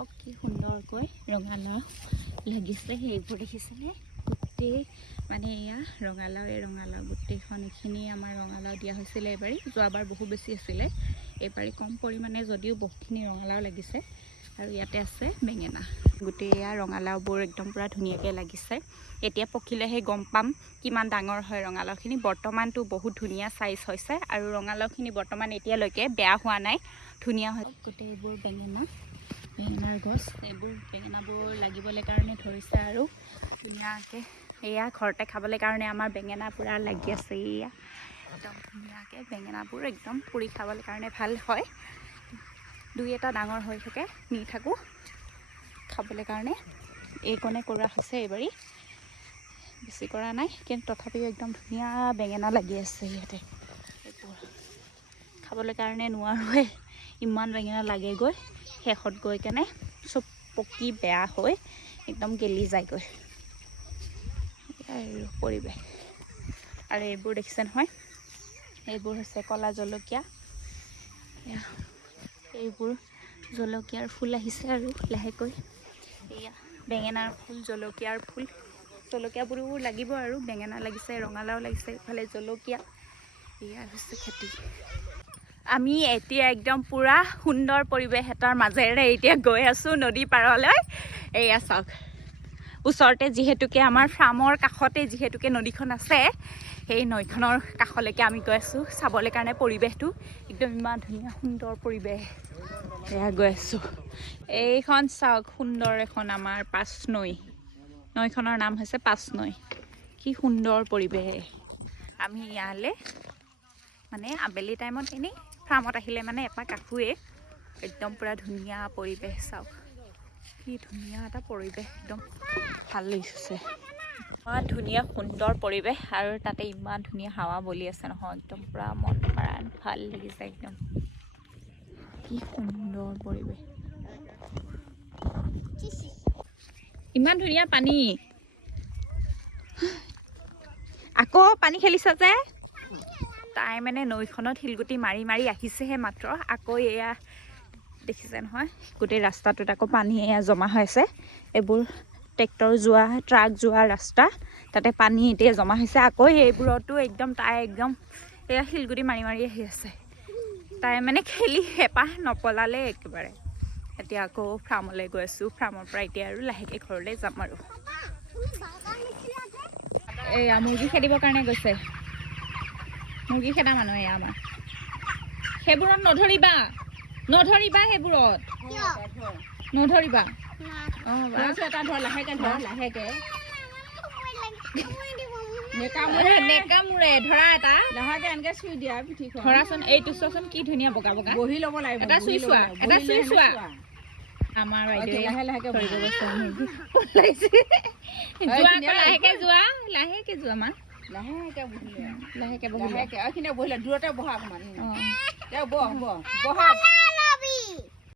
চাওক কি সুন্দৰকৈ ৰঙালাও লাগিছে সেইবোৰ দেখিছেনে গোটেই মানে এয়া ৰঙালাও গোটেইখন এইখিনি আমাৰ ৰঙালাও দিয়া হৈছিলে এইবাৰ যোৱাবাৰ বহু বেছি আছিলে এইবাৰ কম পৰিমাণে যদিও বহুতখিনি ৰঙালাও লাগিছে আৰু ইয়াতে আছে বেঙেনা গোটেই এয়া ৰঙালাওবোৰ একদম পুৰা ধুনীয়াকৈ লাগিছে এতিয়া পকিলেহে গম পাম কিমান ডাঙৰ হয় ৰঙালাওখিনি বৰ্তমানটো বহুত ধুনীয়া সাইজ হৈছে আৰু ৰঙালাওখিনি বৰ্তমান এতিয়ালৈকে বেয়া হোৱা নাই ধুনীয়া হয় গোটেই এইবোৰ বেঙেনাৰ গছ এইবোৰ বেঙেনাবোৰ লাগিবলৈ কাৰণে ধৰিছে আৰু ধুনীয়াকৈ এয়া ঘৰতে খাবলৈ কাৰণে আমাৰ বেঙেনা পুৰা লাগি আছে এয়া একদম ধুনীয়াকৈ বেঙেনাবোৰ একদম পুৰি খাবলৈ কাৰণে ভাল হয় দুই এটা ডাঙৰ হৈ থাকে নি থাকোঁ খাবলৈ কাৰণে এইকণে কৰা হৈছে এইবাৰ বেছি কৰা নাই কিন্তু তথাপিও একদম ধুনীয়া বেঙেনা লাগি আছে ইয়াতে এইবোৰ খাবলৈ কাৰণে নোৱাৰোৱে ইমান বেঙেনা লাগেগৈ শেষত গৈ কেনে চব পকি বেয়া হৈ একদম গেলি যায়গৈ আৰু পৰিৱেশ আৰু এইবোৰ দেখিছে নহয় এইবোৰ হৈছে ক'লা জলকীয়া এইবোৰ জলকীয়াৰ ফুল আহিছে আৰু লাহেকৈ এয়া বেঙেনাৰ ফুল জলকীয়াবোৰো লাগিব আৰু বেঙেনা লাগিছে ৰঙালাও লাগিছে ইফালে জলকীয়া এয়া হৈছে খেতি আমি এতিয়া একদম পুৰা সুন্দৰ পৰিৱেশ এটাৰ মাজেৰে এতিয়া গৈ আছোঁ নদী পাৰলৈ এয়া চাওক ওচৰতে যিহেতুকে আমাৰ ফাৰ্মৰ কাষতে যিহেতুকে নদীখন আছে সেই নৈখনৰ কাষলৈকে আমি গৈ আছোঁ চাবলৈ কাৰণে পৰিৱেশটো একদম ইমান ধুনীয়া সুন্দৰ পৰিৱেশ এয়া গৈ আছোঁ এইখন চাওক সুন্দৰ এখন আমাৰ নৈখনৰ নাম হৈছে পাঁচনৈ কি সুন্দৰ পৰিৱেশ আমি ইয়ালৈ মানে আবেলি টাইমত এনেই ফাৰ্মত আহিলে মানে এপাক আহোঁৱে একদম পুৰা ধুনীয়া পৰিৱেশ চাওক কি ধুনীয়া এটা পৰিৱেশ একদম ভাল লাগিছে ইমান ধুনীয়া সুন্দৰ পৰিৱেশ আৰু তাতে ইমান ধুনীয়া হাৱা বলি আছে নহয় একদম পুৰা মন প্ৰাণ ভাল লাগিছে একদম কি সুন্দৰ পৰিৱেশ ইমান ধুনীয়া পানী আকৌ পানী খেলিছা যে তাই মানে নৈখনত শিলগুটি মাৰি মাৰি আহিছেহে মাত্ৰ আকৌ এয়া দেখিছে নহয় গোটেই ৰাস্তাটোত আকৌ পানী এয়া জমা হৈ আছে এইবোৰ ট্ৰেক্টৰ যোৱা ট্ৰাক যোৱা ৰাস্তা তাতে পানী এতিয়া জমা হৈছে আকৌ এইবোৰতো একদম তাই একদম এয়া শিলগুটি মাৰি মাৰি আহি আছে তাই মানে খেলি হেঁপাহ নপলালে একেবাৰে এতিয়া আকৌ ফাৰ্মলৈ গৈ আছোঁ ফাৰ্মৰ পৰা এতিয়া আৰু লাহেকৈ ঘৰলৈ যাম আৰু এয়া মুৰ্গী খেদিবৰ কাৰণে গৈছে মুৰ্গী খেদা মানুহ এয়া আমাৰ সেইবোৰত নধৰিবা সেইবোৰত নধৰিবা অঁ এটা ধৰ লাহেকৈ নেকামোৰে ধৰা এটা লাহেকৈ এনেকৈ চুই দিয়া পিঠিখন ধৰাচোন এইটো চোৱাচোন কি ধুনীয়া বগা বগা বহি ল'ব লাগিব এটা চুই চোৱা আমাৰ বাইদেউ লাহেকৈ ধৰিব গৈছে লাহেকৈ যোৱা মা লাহেকৈ বহিলে এইখিনিতে বহিলে দূৰতে বহা অকণমান বহা